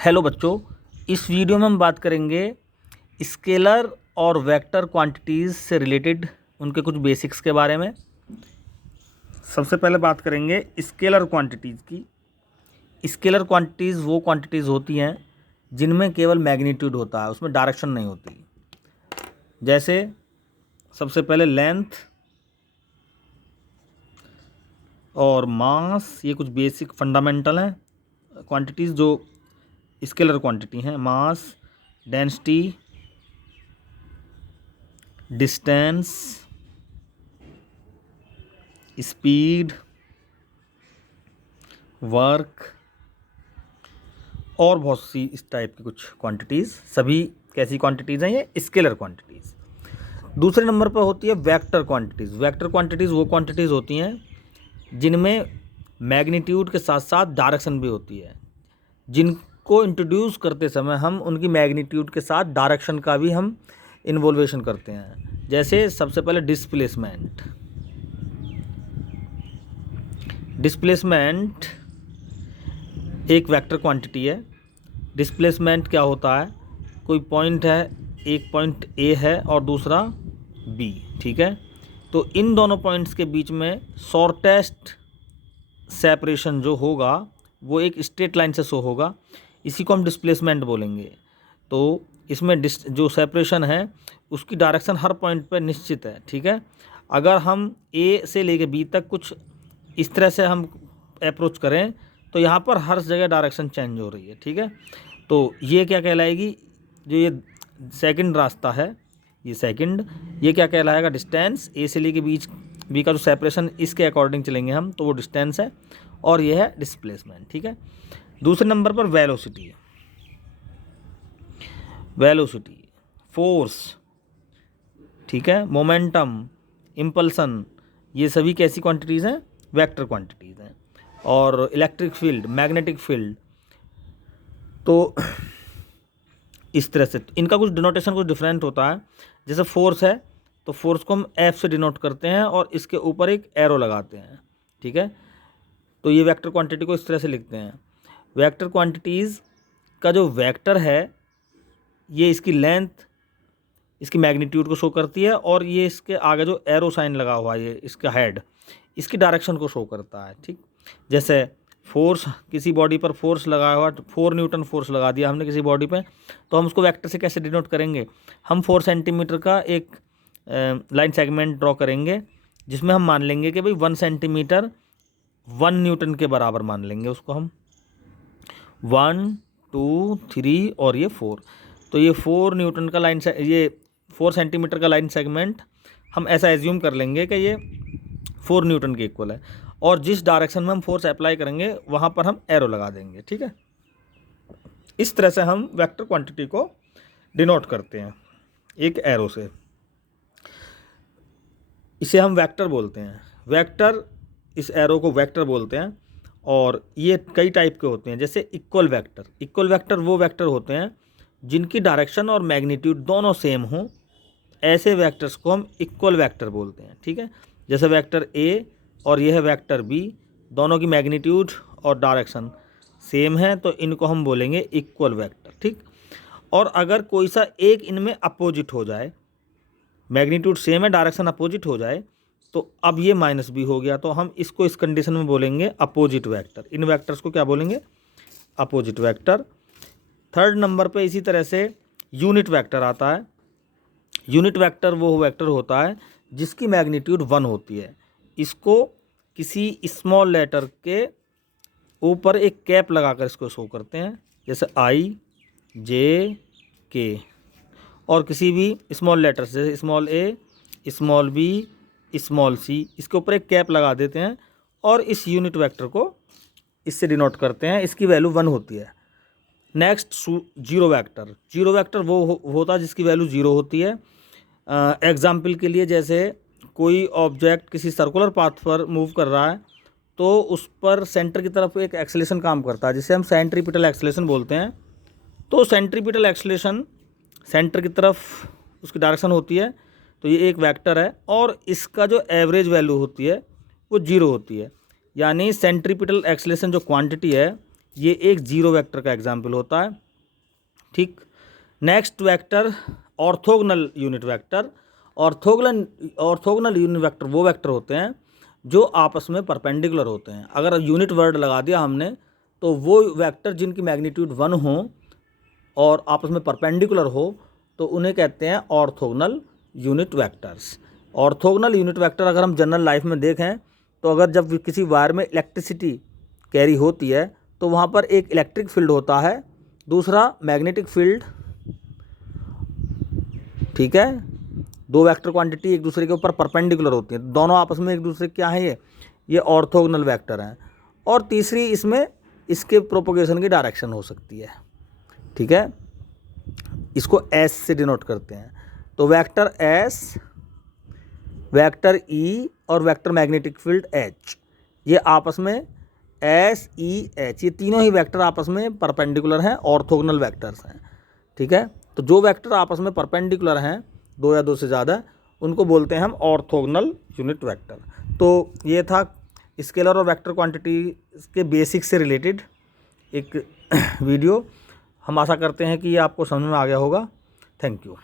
Hello बच्चों, इस video में हम बात करेंगे स्केलर और वेक्टर क्वांटिटीज़ से रिलेटेड उनके कुछ बेसिक्स के बारे में। सबसे पहले बात करेंगे स्केलर क्वांटिटीज़ की। स्केलर क्वांटिटीज़ वो क्वांटिटीज़ होती हैं जिनमें केवल मैग्नीट्यूड होता है, उसमें डायरेक्शन नहीं होती। जैसे सबसे पहले लेंथ और मास, ये कुछ बेसिक फंडामेंटल हैं क्वांटिटीज़ जो स्केलर क्वांटिटी हैं। मास, डेंसिटी, डिस्टेंस, स्पीड, वर्क और बहुत सी इस टाइप की कुछ क्वांटिटीज़, सभी कैसी क्वांटिटीज़ हैं? ये स्केलर क्वांटिटीज़। दूसरे नंबर पर होती है वेक्टर क्वांटिटीज़। वेक्टर क्वांटिटीज़ वो क्वांटिटीज़ होती हैं जिनमें मैग्नीट्यूड के साथ साथ डायरेक्शन भी होती है। जिनको इंट्रोड्यूस करते समय हम उनकी मैग्नीट्यूड के साथ डायरेक्शन का भी हम इन्वोल्वेशन करते हैं। जैसे सबसे पहले डिस्प्लेसमेंट। डिस्प्लेसमेंट एक वेक्टर क्वांटिटी है। डिस्प्लेसमेंट क्या होता है? कोई पॉइंट है, एक पॉइंट ए है और दूसरा बी, ठीक है? तो इन दोनों पॉइंट्स के बीच में शॉर्टेस्ट सेपरेशन जो होगा वो एक स्ट्रेट लाइन से शो होगा, इसी को हम डिस्प्लेसमेंट बोलेंगे। तो इसमें जो सेपरेशन है उसकी डायरेक्शन हर पॉइंट पर निश्चित है, ठीक है? अगर हम ए से लेके बी तक कुछ इस तरह से हम अप्रोच करें तो यहाँ पर हर जगह डायरेक्शन चेंज हो रही है, ठीक है? तो ये क्या कहलाएगी? जो ये सेकंड रास्ता है, ये सेकंड, ये क्या कहलाएगा? डिस्टेंस। ए से लेके बी का जो सेपरेशन, इसके अकॉर्डिंग चलेंगे हम तो वो डिस्टेंस है, और ये है डिस्प्लेसमेंट, ठीक है? दूसरे नंबर पर वेलोसिटी है। वेलोसिटी, फोर्स, ठीक है, मोमेंटम, इम्पल्सन, ये सभी कैसी क्वांटिटीज़ हैं? वेक्टर क्वांटिटीज़ हैं। और इलेक्ट्रिक फील्ड, मैग्नेटिक फील्ड, तो इस तरह से इनका कुछ डिनोटेशन कुछ डिफरेंट होता है। जैसे फोर्स है तो फोर्स को हम एफ से डिनोट करते हैं और इसके ऊपर एक एरो लगाते हैं, ठीक है? तो ये वेक्टर क्वांटिटी को इस तरह से लिखते हैं। वेक्टर क्वांटिटीज़ का जो वेक्टर है ये इसकी लेंथ, इसकी मैग्नीट्यूड को शो करती है, और ये इसके आगे जो एरो साइन लगा हुआ है, ये इसका हेड, इसकी डायरेक्शन को शो करता है, ठीक? जैसे फोर्स, किसी बॉडी पर फोर्स लगाया हुआ, 4 न्यूटन फोर्स लगा दिया हमने किसी बॉडी पे, तो हम उसको वेक्टर से कैसे डिनोट करेंगे? हम 4 सेंटीमीटर का एक लाइन सेगमेंट ड्रॉ करेंगे जिसमें हम मान लेंगे कि भाई 1 सेंटीमीटर 1 न्यूटन के बराबर मान लेंगे उसको हम। 1 2 3 और ये 4, तो ये 4 न्यूटन का लाइन से, ये 4 सेंटीमीटर का लाइन सेगमेंट हम ऐसा एज्यूम कर लेंगे कि ये 4 न्यूटन के इक्वल है, और जिस डायरेक्शन में हम फोर्स अप्लाई करेंगे वहाँ पर हम एरो लगा देंगे, ठीक है? इस तरह से हम वेक्टर क्वांटिटी को डिनोट करते हैं एक एरो से। इसे हम वेक्टर बोलते हैं। वेक्टर, इस एरो को वेक्टर बोलते हैं, और ये कई टाइप के होते हैं। जैसे इक्वल वेक्टर। इक्वल वेक्टर वो वेक्टर होते हैं जिनकी डायरेक्शन और मैग्नीट्यूड दोनों सेम हों, ऐसे वेक्टर्स को हम इक्वल वेक्टर बोलते हैं, ठीक है? जैसे वेक्टर ए और यह वेक्टर बी, दोनों की मैग्नीट्यूड और डायरेक्शन सेम है तो इनको हम बोलेंगे इक्वल वेक्टर, ठीक? और अगर कोई सा एक इनमें अपोजिट हो जाए, मैग्नीट्यूड सेम है, डायरेक्शन अपोजिट हो जाए, तो अब ये माइनस बी हो गया, तो हम इसको इस कंडीशन में बोलेंगे अपोजिट वेक्टर। इन वेक्टर्स को क्या बोलेंगे? Opposite vector. थर्ड नंबर पे इसी तरह से यूनिट वेक्टर आता है। यूनिट वेक्टर वो वेक्टर होता है जिसकी मैग्नीट्यूड 1 होती है। इसको किसी स्मॉल लेटर के ऊपर एक कैप लगाकर इसको शो करते हैं, जैसे आई, जे, के, और किसी भी स्मॉल लेटर से, जैसे स्मॉल ए, स्मॉल बी, स्मॉल सी, इसके ऊपर एक कैप लगा देते हैं और इस यूनिट वेक्टर को इससे डिनोट करते हैं। इसकी वैल्यू 1 होती है। Next zero vector. Zero vector वो होता है जिसकी वैल्यू 0 होती है। एग्जाम्पल के लिए, जैसे कोई ऑब्जेक्ट किसी सर्कुलर पाथ पर मूव कर रहा है तो उस पर सेंटर की तरफ एक एक्सेलेरेशन काम करता है जिसे हम सेंट्रीपिटल एक्सेलेरेशन बोलते हैं। तो सेंट्रीपिटल एक्सेलेरेशन सेंटर की तरफ उसकी डायरेक्शन होती है, तो ये एक वेक्टर है, और इसका जो एवरेज वैल्यू होती है वो 0 होती है। यानी सेंट्रीपिटल एक्सेलेरेशन जो क्वांटिटी है ये एक जीरो वेक्टर का एग्जाम्पल होता है। ठीक, next vector orthogonal unit vector. Orthogonal unit vector वो वेक्टर होते हैं जो आपस में परपेंडिकुलर होते हैं। अगर यूनिट वर्ड लगा दिया हमने तो वो वेक्टर जिनकी मैग्नीट्यूड 1 हो और आपस में परपेंडिकुलर हो तो उन्हें कहते हैं orthogonal unit vectors. Orthogonal unit vector अगर हम जनरल लाइफ में देखें तो अगर जब किसी वायर में इलेक्ट्रिसिटी कैरी होती है तो वहाँ पर एक इलेक्ट्रिक फील्ड होता है, दूसरा मैग्नेटिक फील्ड। ठीक है, दो वेक्टर क्वांटिटी एक दूसरे के ऊपर परपेंडिकुलर होती हैं, दोनों आपस में एक दूसरे क्या है, ये ऑर्थोगोनल वेक्टर हैं। और तीसरी इसमें इसके प्रोपोगेशन की डायरेक्शन हो सकती है। ठीक है, इसको एस से डिनोट करते हैं। तो वेक्टर एस, वेक्टर ई और वेक्टर मैग्नेटिक फील्ड एच, ये आपस में एस ई एच, ये तीनों ही वेक्टर आपस में परपेंडिकुलर हैं, ऑर्थोगोनल वेक्टर्स हैं। ठीक है, तो जो वेक्टर आपस में परपेंडिकुलर हैं, दो या दो से ज़्यादा, उनको बोलते हैं हम ऑर्थोगोनल यूनिट वेक्टर। तो ये था स्केलर और वेक्टर क्वांटिटी के बेसिक से रिलेटेड एक वीडियो। हम आशा करते हैं कि ये आपको समझ में आ गया होगा। Thank you.